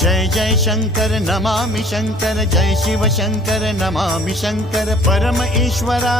ஜெய் ஜெய் சங்கர நமாமி சங்கர ஜெய் சிவ சங்கர நமாமி சங்கர பரம ஈஸ்வரா